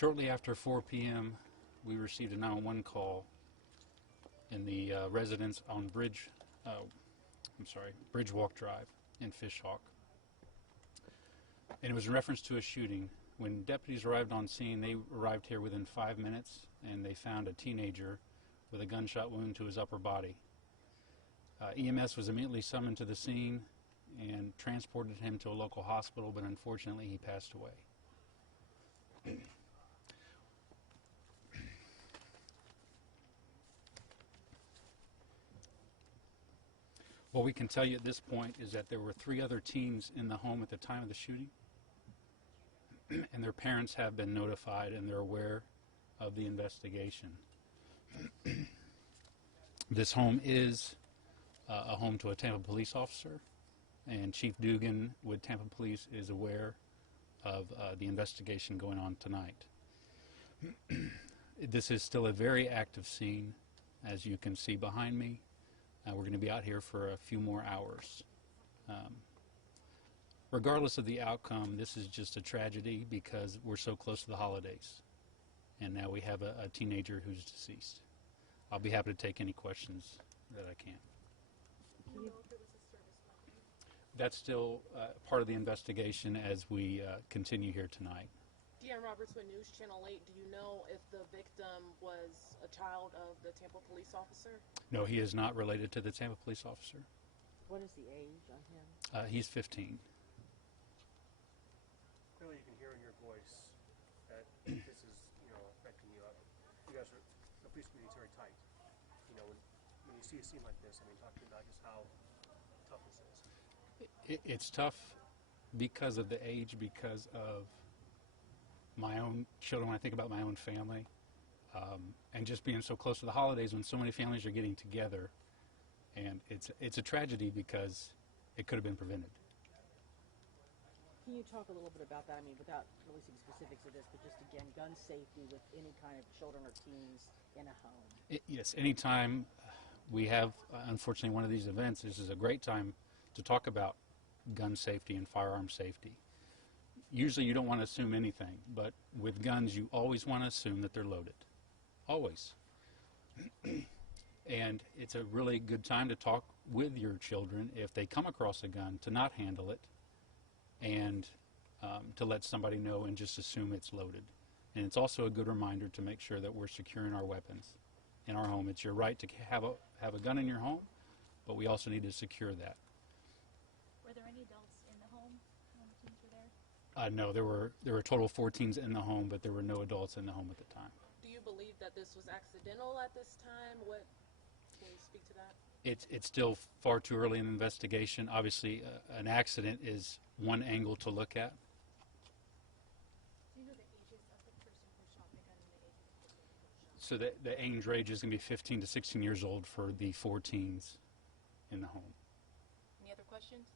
Shortly after 4 p.m., we received a 911 call in the residence on Bridgewalk Drive in Fishhawk. And it was in reference to a shooting. When deputies arrived on scene, they arrived here within 5 minutes, and they found a teenager with a gunshot wound to his upper body. EMS was immediately summoned to the scene and transported him to a local hospital, but unfortunately he passed away. What we can tell you at this point is that there were 3 other teens in the home at the time of the shooting, and their parents have been notified and they're aware of the investigation. This home is a home to a Tampa police officer, and Chief Dugan with Tampa Police is aware of the investigation going on tonight. This is still a very active scene, as you can see behind me. We're going to be out here for a few more hours. Regardless of the outcome, this is just a tragedy because we're so close to the holidays. And now we have a teenager who's deceased. I'll be happy to take any questions that I can. Do you know if it was a service weapon? That's still part of the investigation as we continue here tonight. Deanne Roberts with News Channel 8. Do you know if the victim was a child of the Tampa police officer? No, he is not related to the Tampa police officer. What is the age on him? He's 15. Clearly you can hear in your voice that this is, affecting you. You guys are, the police community is very tight. When you see a scene like this, talk to me about just how tough this is. It's tough because of the age, because of my own children, when I think about my own family, and just being so close to the holidays when so many families are getting together. And it's a tragedy because it could have been prevented. Can you talk a little bit about that? Without releasing specifics of this, but just again, gun safety with any kind of children or teens in a home. Yes, anytime we have, unfortunately, one of these events, this is a great time to talk about gun safety and firearm safety. Usually you don't want to assume anything, but with guns you always want to assume that they're loaded. Always. And it's a really good time to talk with your children if they come across a gun, to not handle it and to let somebody know and just assume it's loaded. And it's also a good reminder to make sure that we're securing our weapons in our home. It's your right to have a gun in your home, but we also need to secure that. Were there any adults in the home when the teens were there? No, there were a total of 4 teens in the home, but there were no adults in the home at the time. Do you believe that this was accidental at this time? Can you speak to that? It's still far too early in the investigation. Obviously, an accident is one angle to look at. Do you know the ages of the person who shot the gun and the age of the person who shot? So the age range is going to be 15 to 16 years old for the 4 teens in the home. Any other questions?